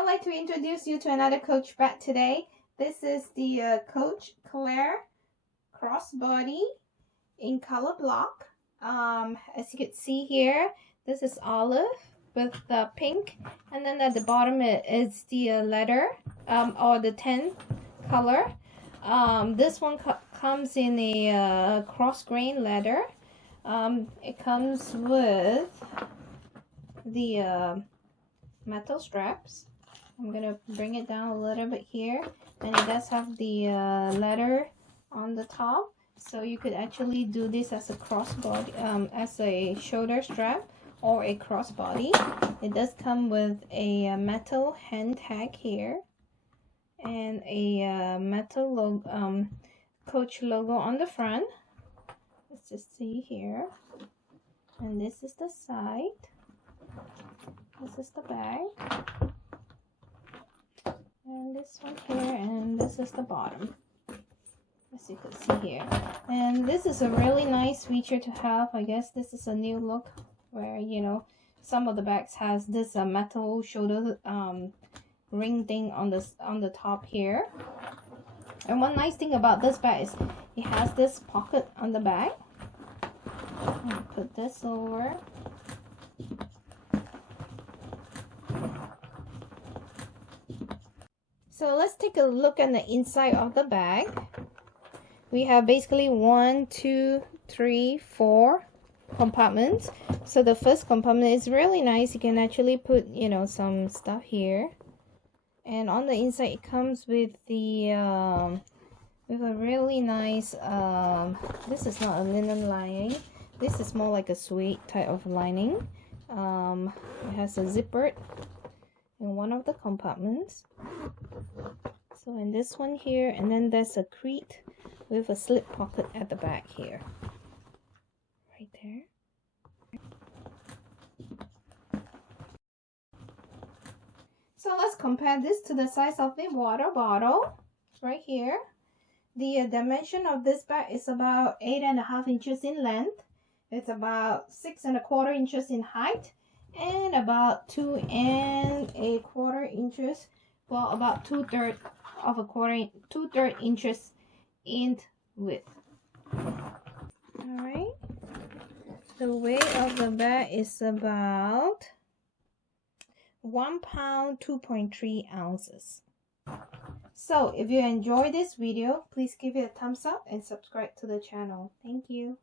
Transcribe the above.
I'd like to introduce you to another Coach bag today. This is the Coach Klare Crossbody in Colorblock. As you can see here, this is olive with the pink, and then at the bottom is the leather or the tan color. This one comes in a cross grain leather. It comes with the metal straps. I'm gonna bring it down a little bit here, and it does have the leather on the top, so you could actually do this as a crossbody, as a shoulder strap or a crossbody. It does come with a metal hand tag here and a metal logo, Coach logo on the front. Let's just see here, and this is the side. This is the bag, and this one here, and this is the bottom, as you can see here. And this is a really nice feature to have. I guess this is a new look where, you know, some of the bags has this metal shoulder ring thing on the top here. And one nice thing about this bag is it has this pocket on the back. I'll put this over. So let's take a look at the inside of the bag. We have basically 1, 2, 3, 4 compartments. So the first compartment is really nice. You can actually put, you know, some stuff here. And on the inside, it comes with the with a really nice. This is not a linen lining. This is more like a suede type of lining. It has a zipper in one of the compartments. So in this one here, and then there's a crate with a slip pocket at the back here, right there. So let's compare this to the size of the water bottle right here. The dimension of this bag is about 8.5 inches in length. It's about 6 1/4 inches in height, and about 2 1/4 inches, well, about 2/3 inches in width. All right, the weight of the bag is about 1 pound 2.3 ounces. So if you enjoyed this video, please give it a thumbs up and subscribe to the channel. Thank you.